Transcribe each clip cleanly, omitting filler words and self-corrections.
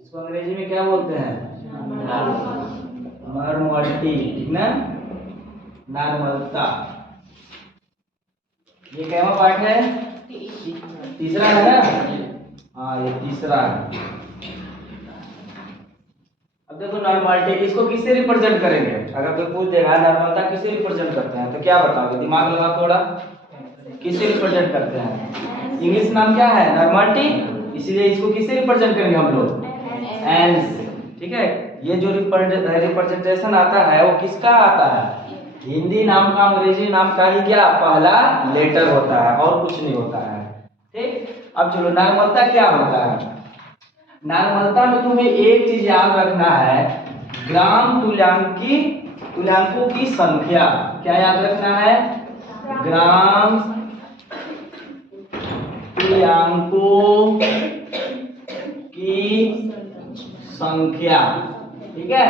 इसको अंग्रेजी में क्या बोलते हैं? नॉर्मलिटी, ठीक ना, नॉर्मलता। ये कैवा पार्ट है? तीसरा है ना? हाँ, ये तीसरा है। अब देखो नॉर्मलिटी, इसको किससे रिप्रेजेंट करेंगे? अगर कोई पूछ देगा नॉर्मलता किससे रिप्रेजेंट करते हैं, तो क्या बताओगे? दिमाग लगाओ थोड़ा, किससे रिप्रेजेंट करते हैं? इंग्लिश नाम क्या है? नॉर्मलिटी, इसीलिए इसको किससे रिप्रेजेंट करेंगे हम लोग? एन से, ठीक है। ये जो रिप्रेजेंटेशन आता है वो किसका आता है? हिंदी नाम का, अंग्रेजी नाम का ही क्या पहला लेटर होता है, और कुछ नहीं होता है, ठीक। अब चलो नॉर्मलता क्या होता है? नॉर्मलता में तुम्हें एक चीज याद रखना है, ग्राम तुल्यांकों की संख्या। क्या याद रखना है? ग्राम तुल्यांकों की संख्या, ठीक है।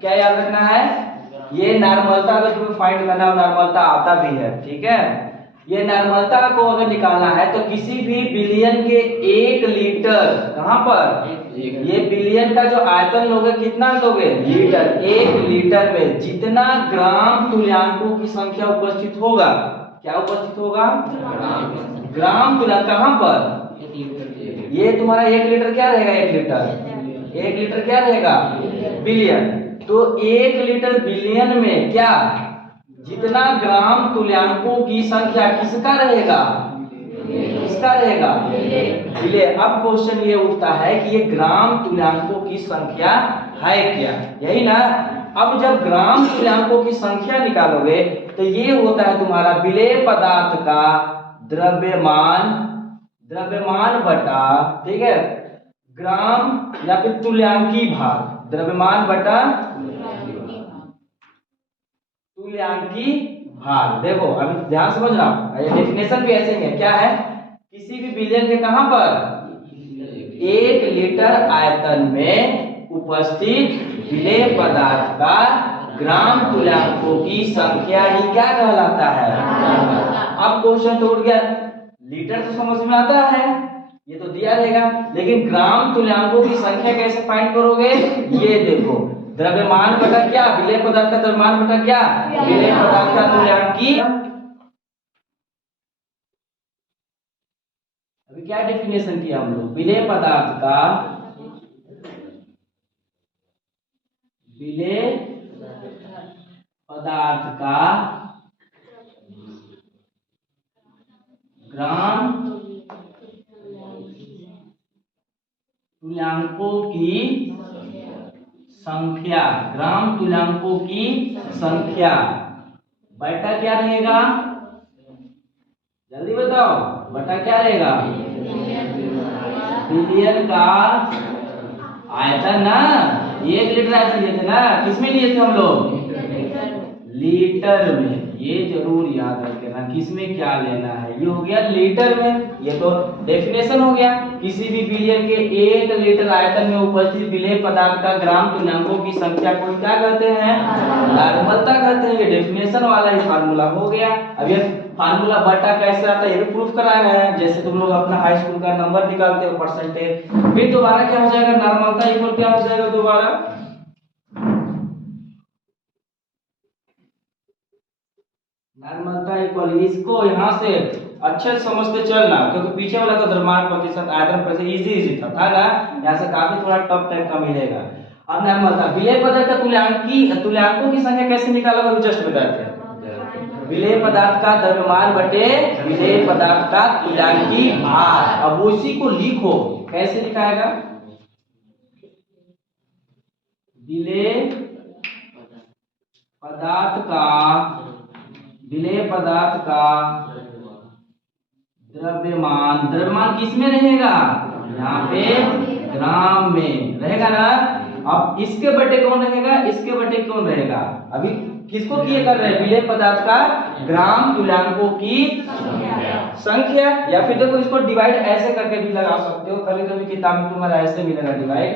क्या याद रखना है? ये नॉर्मलता अगर तुम्हें फाइंड करना हो, नॉर्मलता आता भी है, ठीक है। ये नॉर्मलता को अगर निकालना है तो किसी भी बिलियन के 1 लीटर, कहां पर? ये बिलियन का जो आयतन लोगे कितना लोगे? लीटर। 1 लीटर में जितना ग्राम तुल्यांकों की संख्या उपस्थित होगा, क्या उपस्थित होगा? ग्राम तुल्यांक। कहां पर? ये तुम्हारा 1 लीटर क्या रहेगा? 1 लीटर, 1 लीटर क्या रहेगा? बिलियन। तो 1 लीटर बिलियन में क्या जितना ग्राम तुल्यांकों की संख्या किसका रहेगा? किसका रहेगा? बिलियन। अब क्वेश्चन ये उठता है कि ये ग्राम तुल्यांकों की संख्या है क्या, यही ना। अब जब ग्राम तुल्यांकों की संख्या निकालोगे तो ये होता है तुम्हारा विलेय पदार्थ का द्रव्यमान, द्रव्यमान बटा, ठीक है, ग्राम या फिर तुल्यांकी भाग, द्रव्यमान बटा तुल्यांकी भाग। देखो अभी ध्यान समझना, डेफिनेशन भी ऐसे ही है। क्या है? किसी भी बिलियन के कहां पर? 1 लीटर आयतन में उपस्थित विलेय पदार्थ का ग्राम तुल्यांकों की संख्या ही क्या कहलाता है? अब क्वेश्चन तो उठ गया, लीटर तो समझ में आता है, ये तो दिया रहेगा, लेकिन ग्राम तुल्यांकों की संख्या कैसे फाइंड करोगे? ये देखो, द्रव्यमान बटा क्या? विलेय पदार्थ का द्रव्यमान बटा क्या? विलेय पदार्थ का तुल्यांकी। अभी क्या डेफिनेशन किया हम लोग? विलेय पदार्थ का, विलेय पदार्थ का ग्राम तुल्यांकों की संख्या, ग्राम तुल्यांकों की संख्या बटा क्या रहेगा? जल्दी बताओ, बटा क्या रहेगा? बिलियन का आयतन ना। 1 लीटर आयतन लिए थे ना, किसमें लिए थे हम लोग? लीटर में। ये जरूर याद रखना किसमें क्या लेना है। ये हो गया लीटर में, ये तो डेफिनेशन हो गया। किसी भी बिलियन के 1 लीटर आयतन में उपस्थित विलेय पदार्थ का ग्राम तुल्यांकों की संख्या को क्या कहते हैं? नॉर्मलता कहते हैं। ये डेफिनेशन वाला ही फार्मूला हो गया। अब ये फार्मूला बटा कैसे आता है ये भी प्रूफ कराया है। जैसे तुम लोग अपना हाई स्कूल का नंबर निकालते हो, परसेंटेज, फिर दोबारा क्या हो जाएगा? नॉर्मलता इक्वल क्या हो जाएगा दोबारा? नॉर्मलता इक्वल, इसको यहां से अच्छे से समझते चलना, क्योंकि पीछे वाला तो द्रव्यमान प्रतिशत आयतन प्रतिशत इजी था ना, यहाँ से काफी थोड़ा टफ टाइप का मिलेगा। अब नॉर्मलता, विलेय पदार्थ का तुल्यांकों की संख्या कैसे निकालोगे? अभी जस्ट बताते हैं। विलेय पदार्थ का द्रव्यमान बटे विलेय पदार्थ का तुल्यांकी भाग। अब उसी को लिखो, कैसे लिखाएगा? विलेय पदार्थ का, विलेय पदार्थ का द्रव्यमान, द्रव्यमान किस में रहेगा? यहाँ पे ग्राम में रहेगा ना। अब इसके बटे कौन रहेगा? इसके बटे कौन रहेगा? अभी किसको किए कर रहे हैं? विलेय पदार्थ का ग्राम तुल्यांकों की संख्या। या फिर देखो इसको डिवाइड ऐसे करके भी लगा सकते हो, कभी कभी किताब में तुम्हारा ऐसे मिलेगा डिवाइड,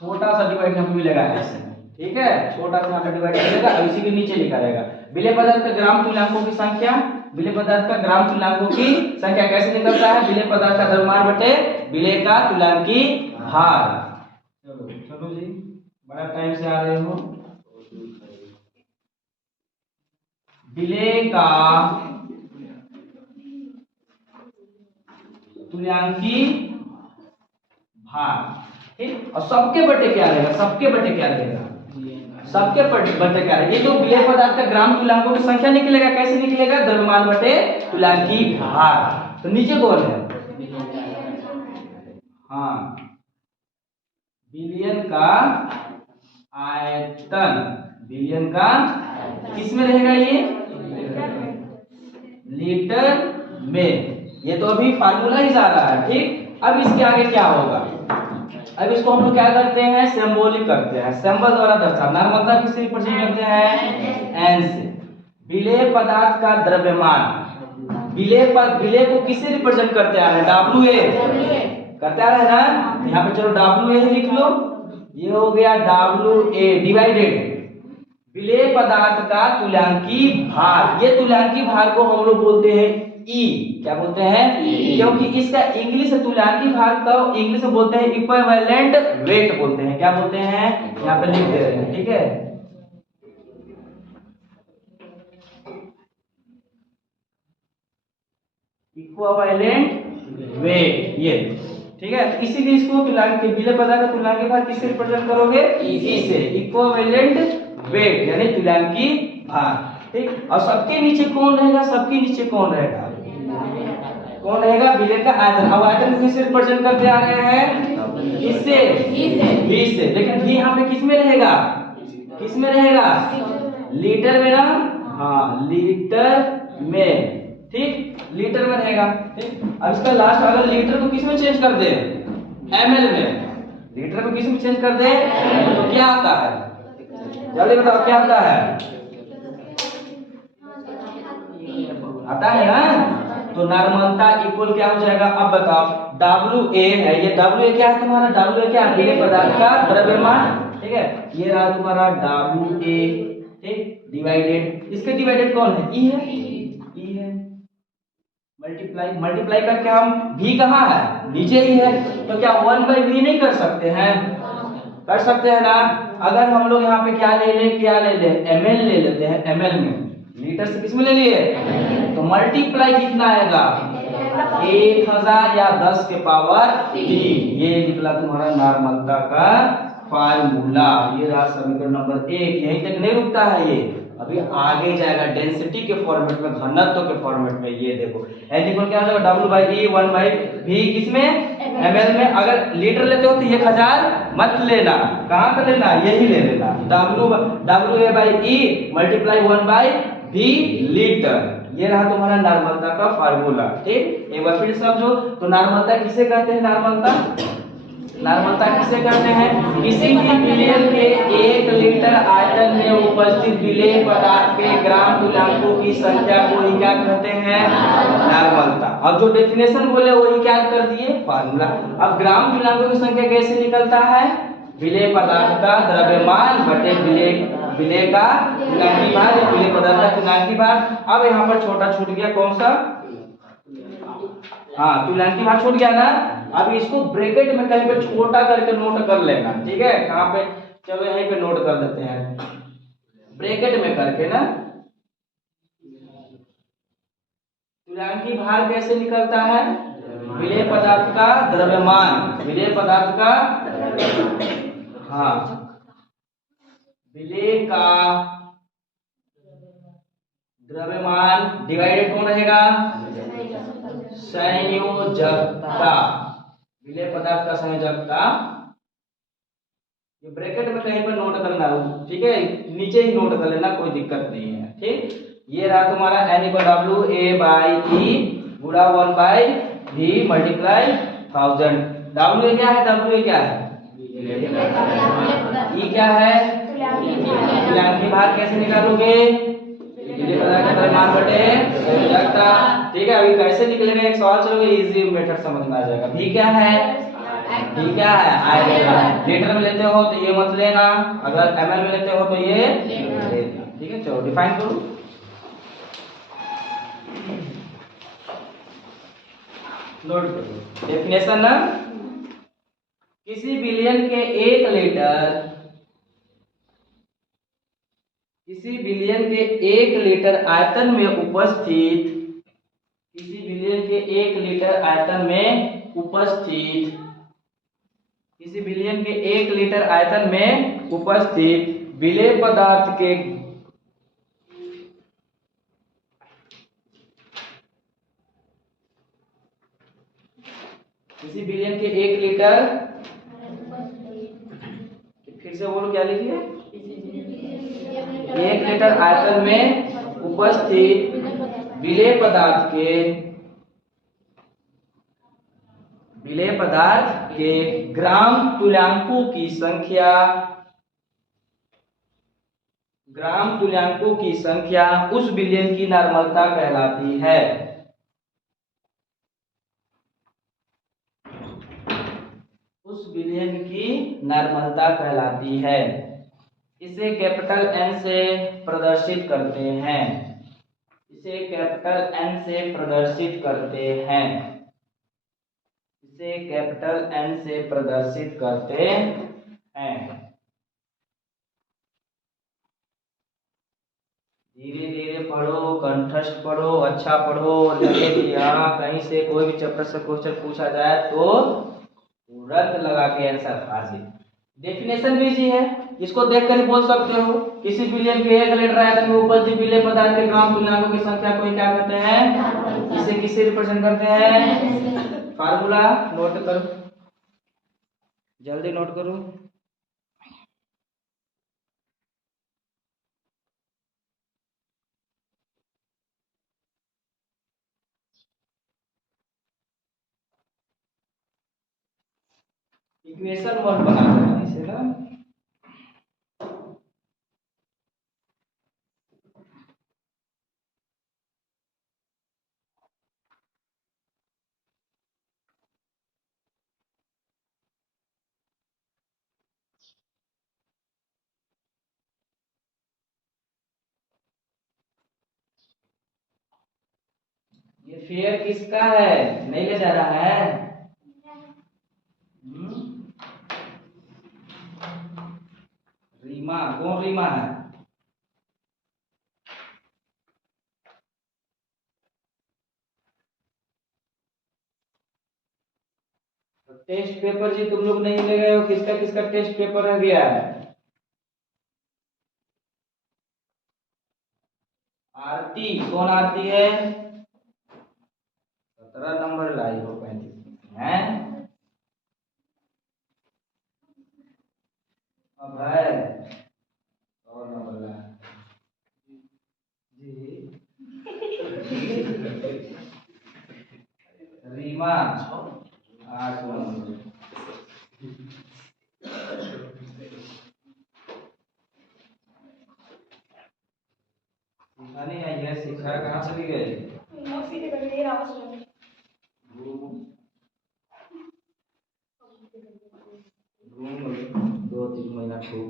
छोटा सा डिवाइड यहाँ पे मिलेगा ऐसे, ठीक है, छोटा सा यहाँ पे डिवाइड मिलेगा और इसी के नीचे लिखा रहेगा विलेय पदार्थ का ग्राम तुल्यांकों की संख्या विलेय पदार्थ का ग्राम तुल्यांकों की संख्या कैसे निकलता है? विलेय पदार्थ का द्रव्यमान बटे विलेय का तुल्यांकी भार। चलो जी, बड़ा टाइम से आ रहे हो। विलेय का तुल्यांकी भार, ठीक। और सबके बटे क्या रहेगा? सबके बटे क्या रहेगा? सबके बटे क्या रहेगा? ये तो विलेय पदार्थ का ग्राम तुल्यांकों की संख्या निकलेगा। कैसे निकलेगा? द्रव्यमान बटे तुल्यांकी भार। तो नीचे कौन है? हाँ, विलयन का आयतन। विलयन का किसमें रहेगा? ये लीटर में। ये तो अभी फार्मूला ही जा रहा है, ठीक। अब इसके आगे क्या होगा? अब इसको हम लोग क्या करते हैं? सिंबॉलिक करते हैं, सिंबल द्वारा दर्शा। नॉर्मलता किससे रिप्रेजेंट करते हैं? एन से। विलेय पदार्थ का द्रव्यमान, विलेय को किससे रिप्रेजेंट करते हैं? डब्ल्यू ए करते आ रहे हैं ना। यहाँ पे चलो डब्ल्यू ए लिख लो। ये हो गया डब्ल्यू ए डिवाइडेड विलेय पदार्थ का तुल्यांकी भार। ये तुल्यांकी भार को हम लोग बोलते हैं ई। क्या बोलते हैं? क्योंकि इसका इंग्लिश तुल्यांकी भार का इंग्लिश में बोलते हैं इक्विवेलेंट वेट बोलते हैं। क्या बोलते हैं? यहाँ पे लिख दे रहे हैं, ठीक है। इक्विवेलेंट वेट, ये ठीक है। तो इसीलिए इसको तुल्यांकी विलेय पदार्थ का तुल्यांकी भार किससे रिप्रेजेंट करोगे? ई से। इक्विवेलेंट वेट यानी तुल्यांकी भार, ठीक। और सबके नीचे कौन रहेगा? सबके नीचे कौन रहेगा? कौन रहेगा? विलेय का आयतन। अब आयतन किससे रिप्रेजेंट करते आ रहे हैं? किससे? v से। लेकिन v यहाँ पे किस में रहेगा? किस में रहेगा? लीटर में ना। हाँ, लीटर में, ठीक, लीटर में रहेगा, ठीक। अब इसका लास्ट अगर लीटर को किस में चेंज कर दे? ml में। लीटर को किस में चेंज कर दे तो क्या आता है? जल्दी बताओ, क्या आता है? आता है ना। तो नॉर्मलता इक्वल क्या हो जाएगा? अब बताओ, डब्ल्यू ए है, ये डब्ल्यू ए क्या है तुम्हारा? डब्ल्यू ए क्या है? विलेय पदार्थ का द्रव्यमान, ठीक है। ये रहा तुम्हारा डब्ल्यू ए, ठीक, डिवाइडेड, इसके डिवाइडेड कौन है? ई है, ई है। मल्टीप्लाई करके हम v कहाँ है? नीचे ही है। तो क्या 1/v नहीं कर सकते हैं? कर सकते हैं ना। अगर हम लोग यहाँ पे क्या ले ले ml ले लेते हैं। ml में लीटर से किस में ले लिए? तो मल्टीप्लाई कितना आएगा? 1000 या 10 के पावर 3। ये निकला तुम्हारा नॉर्मलता का फार्मूला। ये रहा समीकरण नंबर 1। यहीं तक नहीं रुकता है, ये अभी आगे जाएगा डेंसिटी के फॉर्मेट में, घनत्व के फॉर्मेट में। ये देखो n इक्वल क्या हो जाएगा? W/E 1/v किसमें? ml में। अगर लीटर लेते हो तो 1000 मत लेना, कहाँ पे लेना? यही ले लेना। WA/E multiply 1/v litre. ये रहा तुम्हारा नॉर्मलता का फार्मूला, ठीक। एक बार फिर समझो। तो नॉर्मलता किसे कहते हैं? नॉर्मलता किसे कहते हैं? किसी भी विलेय के 1 लीटर आयतन में उपस्थित विलेय पदार्थ के ग्राम तुल्यांकों की संख्या को ही क्या कहते हैं? नॉर्मलता। अब जो डेफिनेशन बोले वही क्या कर दिए? फार्मूला। अब ग्राम तुल्यांकों की संख्या कैसे निकलता है? विलेय पदार्थ का द्रव्यमान बटे विलेय का तुल्यांकी भार या विलेय पदार्थ का तुल्यांकी भार। अब यहाँ पर छोटा छूट गया, कौन सा? हाँ, तुल्यांकी भार छूट गया ना। अब इसको ब्रैकेट में कहीं पे छोटा करके नोट कर लेना, ठीक है। कहाँ पे? चलो यहीं पे नोट कर देते हैं, ब्रैकेट में करके ना। तुल्यांकी भार कैसे निकलता है? विलेय पदार्थ का द्रव्यमान, विलेय पदार्थ का, हाँ, विलेय का द्रव्यमान डिवाइडेड कौन रहेगा? संयोजकता, विलेय पदार्थ का संयोजकता। ये ब्रैकेट में कहीं पर नोट करना हो, ठीक है, नीचे ही नोट कर लेना, कोई दिक्कत नहीं है, ठीक। ये रहा तुम्हारा n इक्वल WA/E गुणा 1/v मल्टीप्लाई 1000। W क्या है? W क्या है? E क्या है? तुल्यांकी भार कैसे निकालोगे? विलेय पदार्थ का द्रव्यमान बटे संयोजकता, ठीक है। अभी कैसे निकलेगा? एक सवाल चलोगे, इजी मेथड समझ में आ जाएगा। v क्या है? v क्या है? आयतन। लीटर में लेते हो तो ये मत लेना, अगर ml में लेते हो तो ये लेना, ठीक है। चलो डिफाइन करो। नोट करो डेफिनेशन ना। किसी बिलियन के एक लीटर किसी बिलियन के 1 लीटर आयतन में उपस्थित किसी बिलियन के 1 लीटर आयतन में उपस्थित किसी बिलियन के 1 लीटर आयतन में उपस्थित विलेय पदार्थ के किसी बिलियन के 1 लीटर, फिर से बोलो क्या लिखिए, 1 लीटर आयतन में उपस्थित विलेय पदार्थ के ग्राम तुल्यांकों की संख्या उस बिलियन की नॉर्मलता कहलाती है। उस बिलियन की नॉर्मलता कहलाती है। इसे कैपिटल एन से प्रदर्शित करते हैं। इसे कैपिटल एन से प्रदर्शित करते हैं। इसे कैपिटल एन से प्रदर्शित करते हैं। धीरे धीरे पढ़ो, कंठस्थ पढ़ो, अच्छा पढ़ो। लगे कि यहाँ कहीं से कोई भी चैप्टर से क्वेश्चन पूछा जाए तो तुरंत लगा के आंसर हाजिर। डेफिनेशन भी जी है, इसको देखकर ही बोल सकते हो। किसी बिलियन के 1 लीटर आयतन में उपस्थित विलेय पदार्थ के ग्राम तुल्यांकों की संख्या को क्या कहते हैं? इसे किससे रिप्रेजेंट करते हैं? फार्मूला नोट करो, जल्दी नोट करो। इक्वेशन 1 बना देना इसे ना। ये फेयर किसका है? नहीं ले जा रहा है? रीमा, कौन रीमा है? तो टेस्ट पेपर जी तुम लोग नहीं ले गए हो, किसका किसका टेस्ट पेपर रह गया है? आरती, कौन आरती है? 17 नंबर लाई हो 35 है। अब है और नंबर ला जी। रीमा 8 नंबर। शिखा नहीं आई है, शिखा कहाँ चली गई? घूम 2-3 महीना खूब।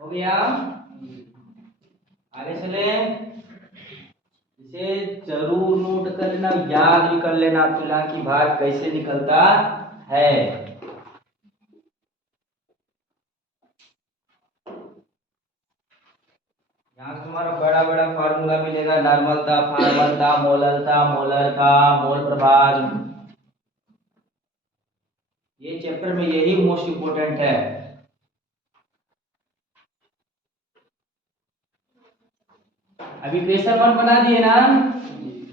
हो गया? आगे चले। इसे जरूर नोट कर लेना, याद भी कर लेना तुल्यांकी भाग कैसे निकलता है। यहाँ से तुम्हारा बड़ा बड़ा फार्मूला मिलेगा, नॉर्मलता, फार्मलता, मोलरता, मोलरता, मोल प्रभाज। ये चैप्टर में यही मोस्ट इंपोर्टेंट है। अभी क्वेश्चन 1 बना दिए ना,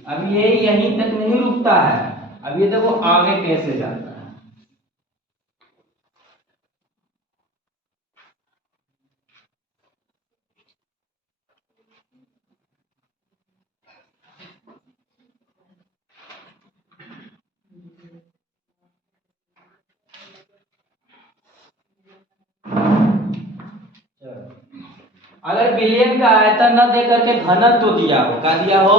अब ये यहीं तक नहीं रुकता है, अब ये देखो आगे कैसे जाता है। अगर बिलियन का आयतन न दे करके घनत्व तो दिया हो, क्या दिया हो,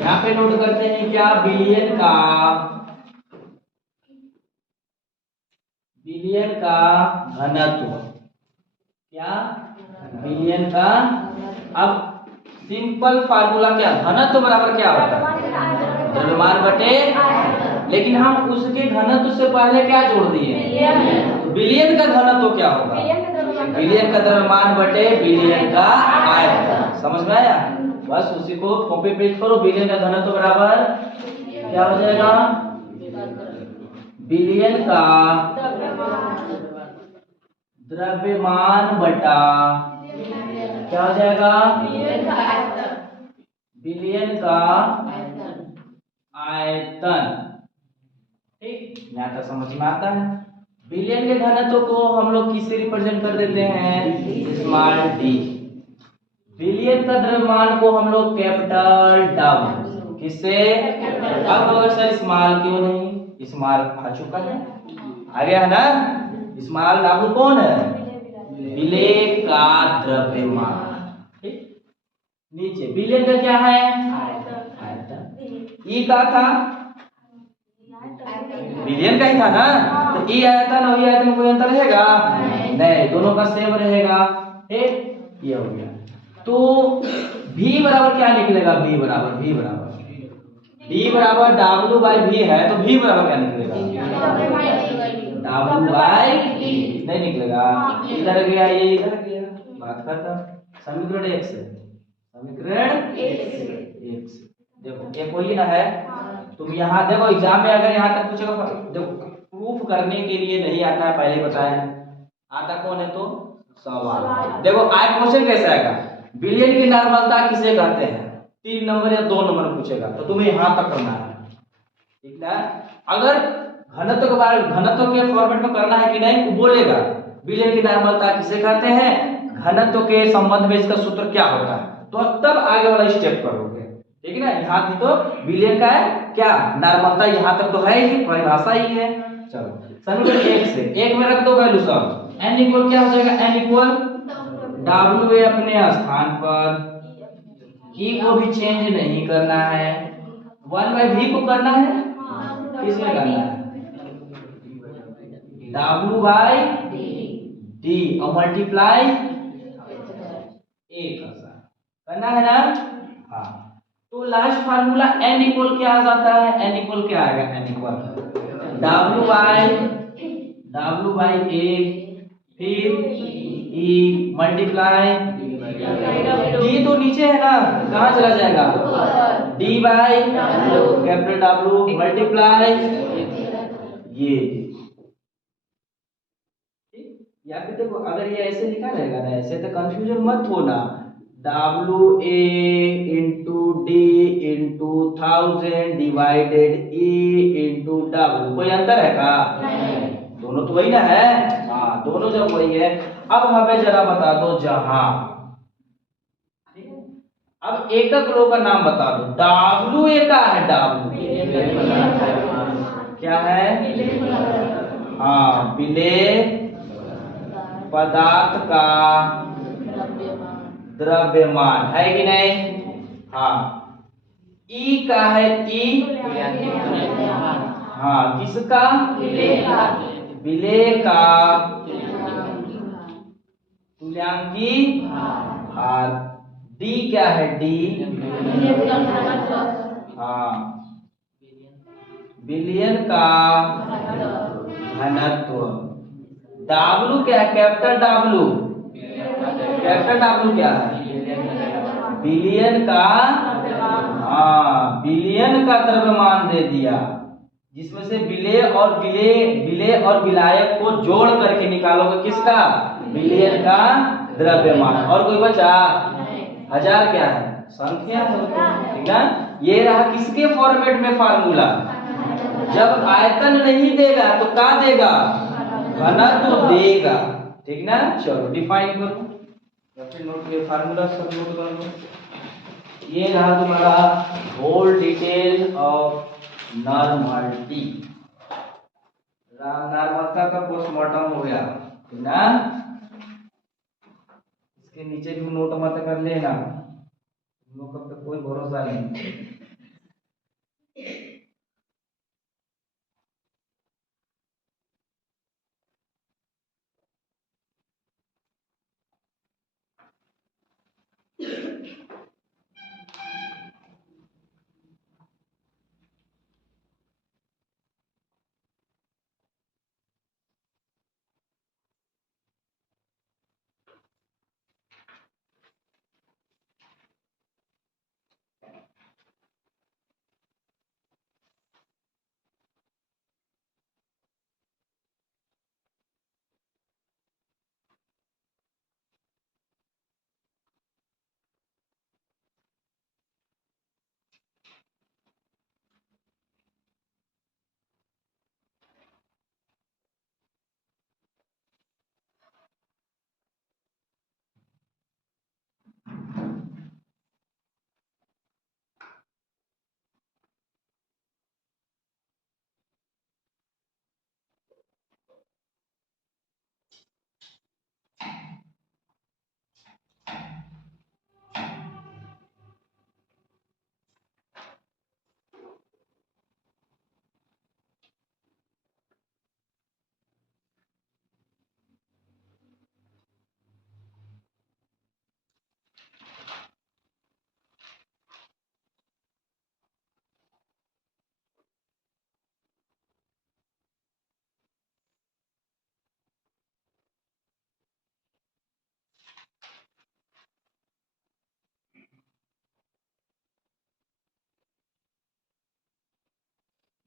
यहाँ पे नोट करते हैं क्या, बिलियन का घनत्व, क्या बिलियन का। अब सिंपल फार्मूला क्या, घनत्व बराबर क्या होता है, द्रव्यमान बटे, लेकिन हम उसके घनत्व से पहले क्या जोड़ दिए, बिलियन का घनत्व क्या होगा, बिलियन का द्रव्यमान बटे बिलियन का आयतन। समझ में आया, बस उसी को कॉपी पेस्ट करो। बिलियन का घनत्व बराबर क्या हो जाएगा, बिलियन का द्रव्यमान बटा क्या हो जाएगा, बिलियन का आयतन। ठीक, यहाँ तक समझ में आता है। बिलियन के घनत्व को हम लोग किससे रिप्रेजेंट कर देते हैं, स्मॉल डी। बिलियन का द्रव्यमान को हम लोग कैपिटल डब्ल्यू, किससे, अब सर स्मॉल क्यों नहीं, स्मॉल आ चुका है, आ गया है ना, स्मॉल डब्ल्यू कौन है, बिलियन का द्रव्यमान। ठीक, नीचे बिलियन का क्या है, आयतन। ई का था, बिलियन का ही था ना, तो ई आयतन और ई आयतन में कोई अंतर रहेगा नहीं, दोनों का सेम रहेगा। ठीक, ये हो गया। तो v बराबर क्या निकलेगा, v बराबर d बराबर w बाई v है, तो v बराबर क्या निकलेगा, w बाई d नहीं निकलेगा, इधर गया ये इधर गया, बात खत्म। समीकरण 1 से, समीकरण 1 से देखो ये कोई ना है, तुम यहाँ देखो एग्जाम में अगर यहाँ तक पूछेगा, देखो प्रूफ करने के लिए नहीं आता है, पहले बताया, आता कौन है तो सवाल। देखो आज क्वेश्चन कैसे आएगा, बिलियन की नॉर्मलता किसे कहते हैं, 3 नंबर या 2 नंबर पूछेगा, तो तुम्हें यहाँ तक करना है, ठीक है। अगर घनत्व के बारे, घनत्व के फॉर्मेट में करना है कि नहीं, वो बोलेगा बिलियन की नॉर्मलता किसे कहते हैं, घनत्व के संबंध में इसका सूत्र क्या होता है, तो तब आगे वाला स्टेप करोगे, ठीक है ना। यहाँ तो बिलियन का है क्या, नॉर्मलता यहाँ तक तो है ही, परिभाषा ही है। चलो समीकरण 1 से, 1 में रख दो वैल्यू सब, n इक्वल क्या हो जाएगा, n इक्वल w अपने स्थान पर, e को भी चेंज नहीं करना है, 1 बाई v को करना है, किसमें करना है, w बाई d और मल्टीप्लाई एक करना है ना। हाँ, तो लास्ट फार्मूला n इक्वल क्या आ जाता है, n इक्वल क्या आएगा, n equal w by a, फिर e मल्टीप्लाई d, तो नीचे है ना, कहाँ चला जाएगा, d by capital W multiply ये। या फिर देखो अगर ये ऐसे लिखा रहेगा ना, ऐसे तो कंफ्यूजन मत होना, WA into D into 1000 divided E into W, कोई अंतर है का, दोनों तो वही ना है, हाँ दोनों जब वही है। अब हमें जरा बता दो जहां, अब एकक लो का नाम बता दो, W ए का है, W क्या है, हाँ विलेय पदार्थ का द्रव्यमान है कि नहीं, हाँ। ई का है, ई हाँ किसका, विलेय का तुल्यांकी, हाँ। डी क्या है, डी हाँ विलयन का घनत्व। W क्या है, कैपिटल W, कैपिटल W क्या है, बिलियन का, हाँ बिलियन का द्रव्यमान दे दिया, जिसमें से विलेय और विलायक को जोड़ करके निकालोगे किसका, विलेय का द्रव्यमान। और कोई बचा, 1000 क्या है, संख्या है, ठीक ना। ये रहा किसके फॉर्मेट में फार्मूला, जब आयतन नहीं देगा तो क्या देगा, घनत्व देगा, ठीक ना। चलो डिफाइन करो या फिर नोट के फार्मूला सब नोट कर लो। ये रहा तुम्हारा होल डिटेल ऑफ नॉर्मलिटी, नॉर्मलता का पोस्टमार्टम हो गया, ठीक ना। इसके नीचे भी नोट मत कर लेना, तुम लोग का कोई भरोसा नहीं।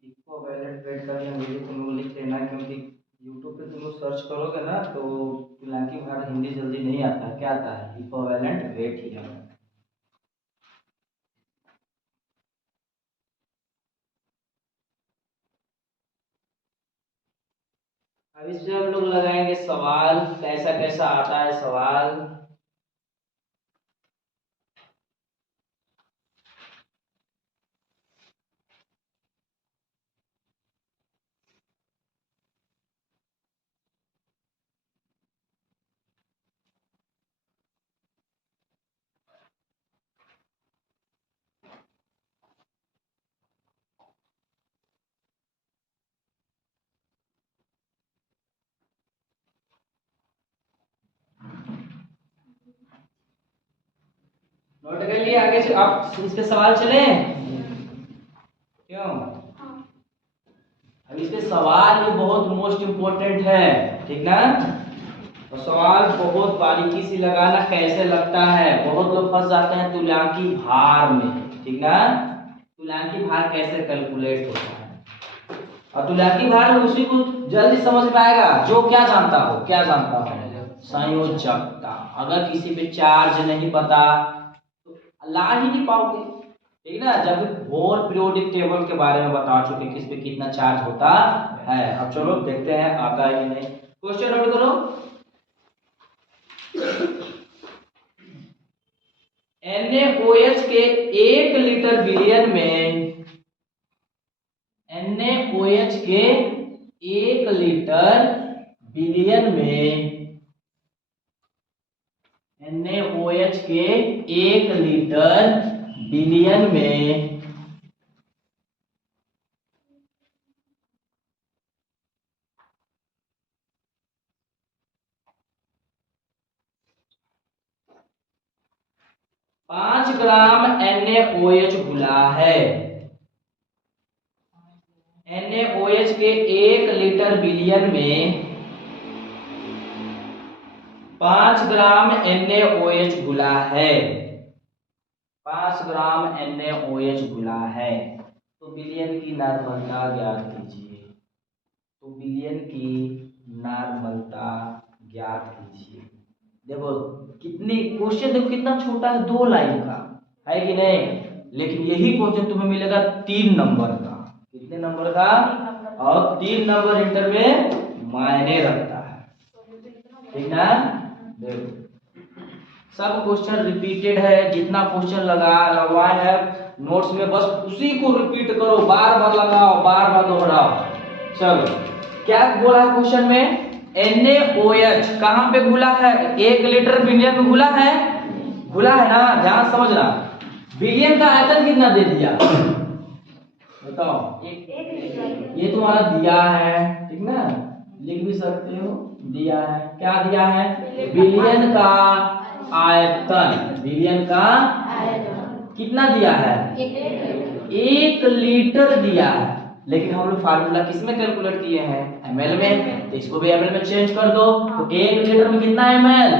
इक्विवेलेंट वेट का नियम ये तुम लोग लिख लेना, क्योंकि यूट्यूब पे तुम लोग सर्च करोगे ना तो तुलांकी भार हिंदी जल्दी नहीं आता, क्या आता है, इक्विवेलेंट वेट ही आता है। अब इससे हम लोग लगाएंगे सवाल, कैसा कैसा आता है सवाल। नोट कर लिए, आगे से आप इस पे सवाल चले क्यों। अब इस पे सवाल भी बहुत मोस्ट इम्पोर्टेंट है, ठीक ना। और सवाल बहुत बारीकी से लगाना, कैसे लगता है, बहुत लोग फंस जाते हैं तुल्यांकी भार में, ठीक ना। तुल्यांकी भार कैसे कैलकुलेट होता है, और तुल्यांकी भार में उसी को जल्दी समझ में आएगा जो क्या जानता हो, क्या जानता हो, संयोजकता। अगर किसी पे चार्ज नहीं पता तो ला ही नहीं पाओगे, ठीक ना। जब होल पीरियोडिक टेबल के बारे में बता चुके किस पे कितना चार्ज होता है। अब चलो देखते हैं आता है कि नहीं। क्वेश्चन नोट करो, NaOH के 1 लीटर विलयन में, NaOH के 1 लीटर विलयन में, NaOH के 1 लीटर विलयन में 5 ग्राम NaOH घुला है। NaOH के 1 लीटर विलयन में 5 ग्राम NaOH घुला है, 5 ग्राम NaOH घुला है। तो बिलियन की नॉर्मलता ज्ञात कीजिए। तो बिलियन की नॉर्मलता ज्ञात कीजिए। देखो कितनी क्वेश्चन, देखो कितना छोटा है, 2 लाइन का है कि नहीं, लेकिन यही क्वेश्चन तुम्हें मिलेगा 3 नंबर का। कितने नंबर का? और 3 नंबर इंटर में मायने रखता है, ठीक ना। देखो सब क्वेश्चन रिपीटेड है, जितना क्वेश्चन लगवाए है नोट्स में बस उसी को रिपीट करो, बार बार लगाओ, बार बार दोहराओ। चलो क्या बोला है क्वेश्चन में? NaOH कहां पे घुला है? 1 लीटर बिलियन में घुला है, घुला है ना, ध्यान समझना। बिलियन का आयतन कितना दे दिया बताओ? ये तुम्हारा दिया है, ठीक ना, लिख भी सकते हो, दिया है। क्या दिया है? बिलियन का आयतन। बिलियन का कितना दिया है? 1 लीटर दिया है, लेकिन हम लोग फार्मूला किस में कैलकुलेट किए हैं? ml में, तो इसको भी ml में चेंज कर दो। तो 1 लीटर में कितना ml?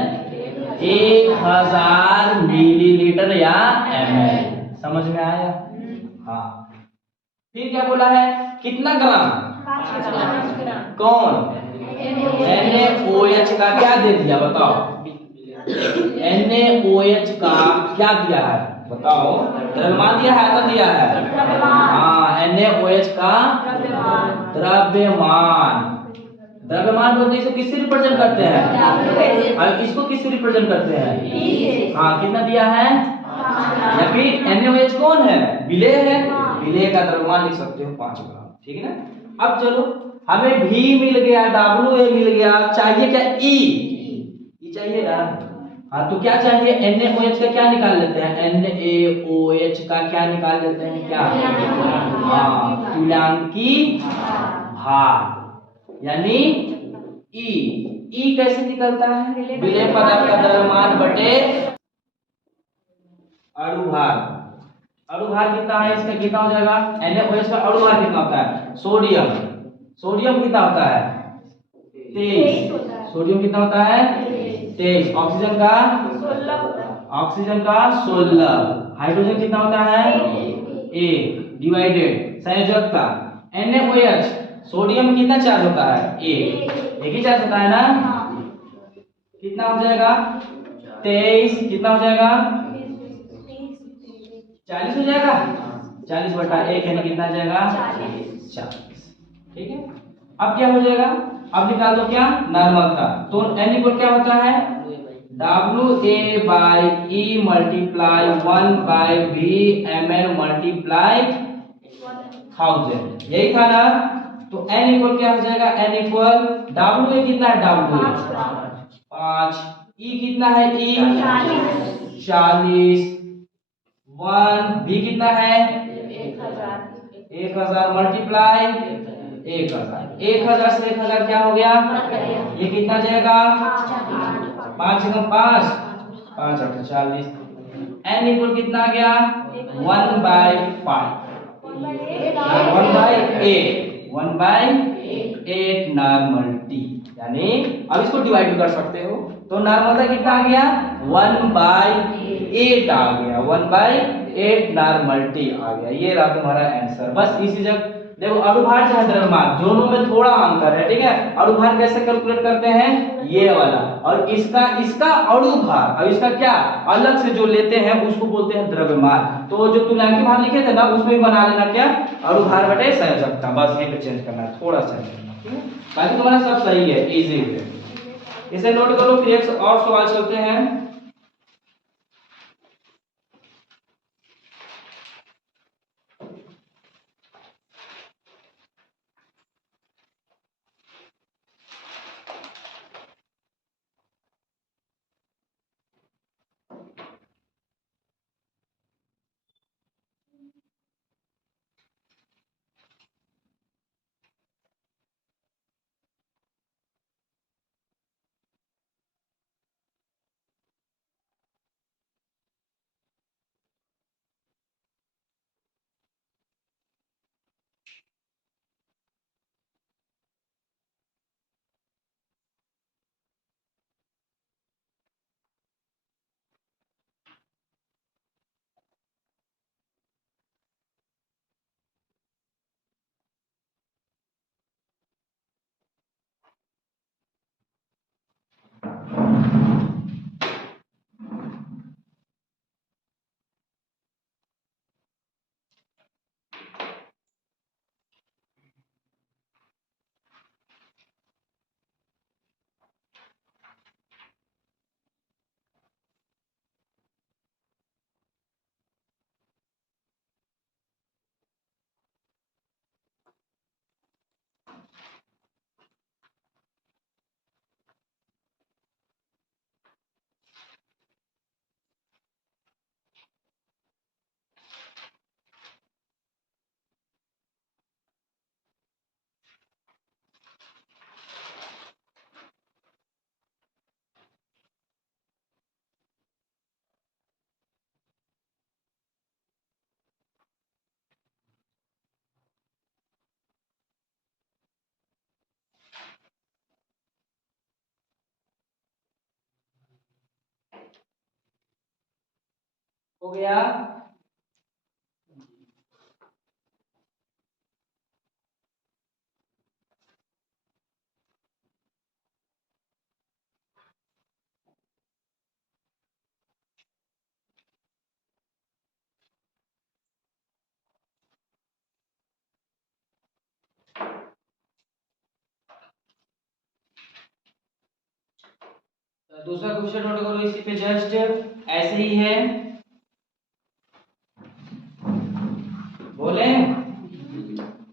1000 मिलीलीटर या ml। समझ में आया? हाँ। फिर क्या बोला है? कितना ग्राम? 5 ग्राम। कौन? NaOH का क्या दे दिया बताओ? NaOH का क्या दिया है बताओ? द्रव्यमान दिया है, आयतन दिया है? हाँ, NaOH का द्रव्यमान। द्रव्यमान बोलते इसे किससे रिप्रेजेंट करते हैं? और इसको किससे रिप्रेजेंट करते हैं? हाँ, कितना दिया है? या फिर NaOH कौन है? विलेय है, विलेय का द्रव्यमान लिख सकते हो 5 ग्राम, ठीक है ना। अब चलो, हमें V मिल गया, WA मिल गया, चाहिए क्या? E चाहिए ना। हाँ, तो क्या चाहिए? NaOH का क्या निकाल लेते हैं? NaOH का क्या निकाल लेते हैं? क्या? हाँ, तुल्यांकी भार, यानी E कैसे निकलता है? विलेय पदार्थ का द्रव्यमान बटे अणुभार। अणुभार कितना है इसका? कितना हो जाएगा? NaOH का अणुभार कितना होता है? सोडियम, सोडियम कितना होता है? 23। सोडियम कितना होता है? 23। ऑक्सीजन का 16 होता है। ऑक्सीजन का 16। हाइड्रोजन कितना होता है? 1 डिवाइडेड संयोजकता NaOH। सोडियम में कितना चार्ज होता है? 1 ही चार्ज होता है ना। कितना हो जाएगा? 23 कितना हो जाएगा? 40 हो जाएगा। 40/1 यानी कितना जाएगा? 40। ठीक है। अब क्या हो जाएगा? अब निकाल दो क्या? नॉर्मलता। तो n इक्वल क्या होता है? WA/E multiply 1/V ml multiply 1000, यही था ना। तो n इक्वल क्या हो जाएगा? n इक्वल WA कितना है? W 5। E कितना है? E 40। 1 V कितना है? 1000 मल्टीप्लाई 1000। 1000 से 1000 क्या हो गया? ये कितना जाएगा? 5 एकम 5, 5 8 40। n इक्वल कितना आ गया? 1/5, 1/8 नॉर्मल टी, यानी अब इसको डिवाइड कर सकते हो। तो नॉर्मलता कितना आ गया? 1/8 आ गया, 1/8 नॉर्मल टी आ गया। ये रहा तुम्हारा आंसर। बस इसी जगह देखो, अणुभार चाहे द्रव्यमान दोनों में थोड़ा अंतर है, ठीक है। अणुभार कैसे कैलकुलेट करते हैं? ये वाला, और इसका अणुभार, और इसका क्या अलग से जो लेते हैं उसको बोलते हैं द्रव्यमान। तो जो तुल्यांकी भार लिखे थे ना, उसमें बना लेना क्या? अणुभार बटे संयोजकता, बस यहीं पे चेंज करना है, थोड़ा सा, ठीक है। बाकी तुम्हारा सब सही है, इजी है। इसे नोट करो, फिर एक और सवाल चलते हैं। हो गया। दूसरा क्वेश्चन नोट करो इसी पे, जस्ट ऐसे ही है, बोले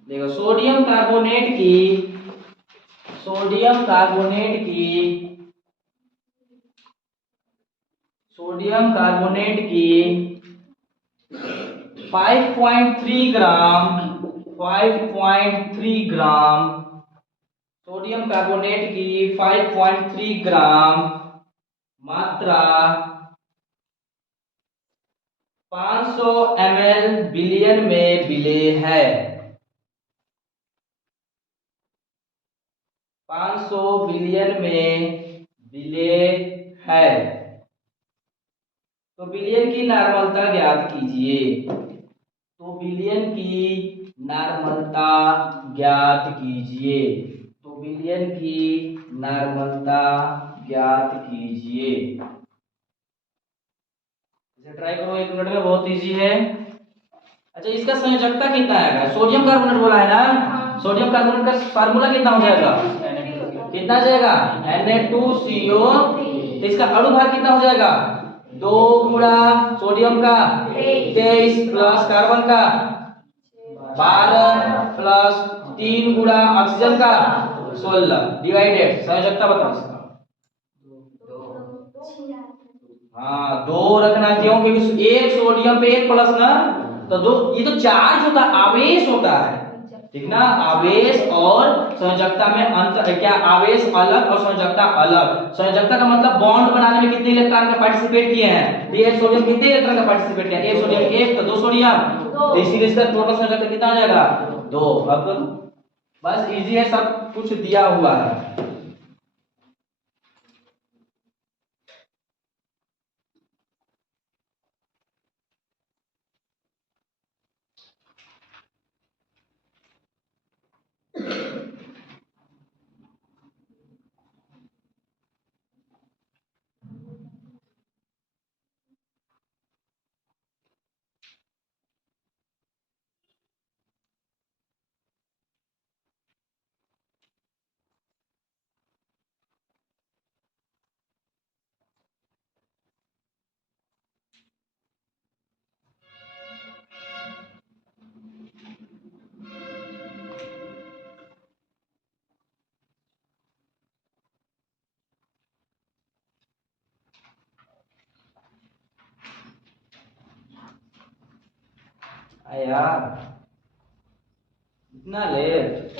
देखो सोडियम कार्बोनेट की सोडियम कार्बोनेट की 5.3 ग्राम 5.3 ग्राम सोडियम कार्बोनेट की 5.3 ग्राम मात्रा 500 ml बिलियन में विलेय है। 500 बिलियन में विलेय है। तो बिलियन की नॉर्मलता ज्ञात कीजिए। तो बिलियन की नॉर्मलता ज्ञात कीजिए। तो बिलियन की नॉर्मलता ज्ञात कीजिए। इसे ट्राई करो 1 मिनट में, बहुत इजी है। अच्छा, इसका संयोजकता कितना आएगा? सोडियम कार्बोनेट बोला है ना, सोडियम कार्बोनेट का फार्मूला कितना हो जाएगा? कितना आ जाएगा? Na2CO। तो इसका अणुभार कितना हो जाएगा? 2 गुणा सोडियम का 23 प्लस कार्बन का 12 प्लस 3 गुणा ऑक्सीजन का 16 डिवाइडेड संयोजकता बताओ इसका। हाँ, 2 रखना, क्यों? क्योंकि एक सोडियम पे 1 प्लस ना, तो 2, ये तो चार्ज होता है, आवेश होता है, ठीक ना। आवेश और संयोजकता में अंतर क्या? आवेश अलग और संयोजकता अलग। संयोजकता का मतलब बॉन्ड बनाने में कितने इलेक्ट्रॉन का पार्टिसिपेट किए हैं। ये सोडियम कितने इलेक्ट्रॉन का पार्टिसिपेट किया? एक सोडियम 1, तो 2 सोडियम, तो इसीलिए इसका टोटल संयोजकता कितना आ जाएगा? 2। अब बस इजी है, सब कुछ दिया हुआ है। यार इतना लेट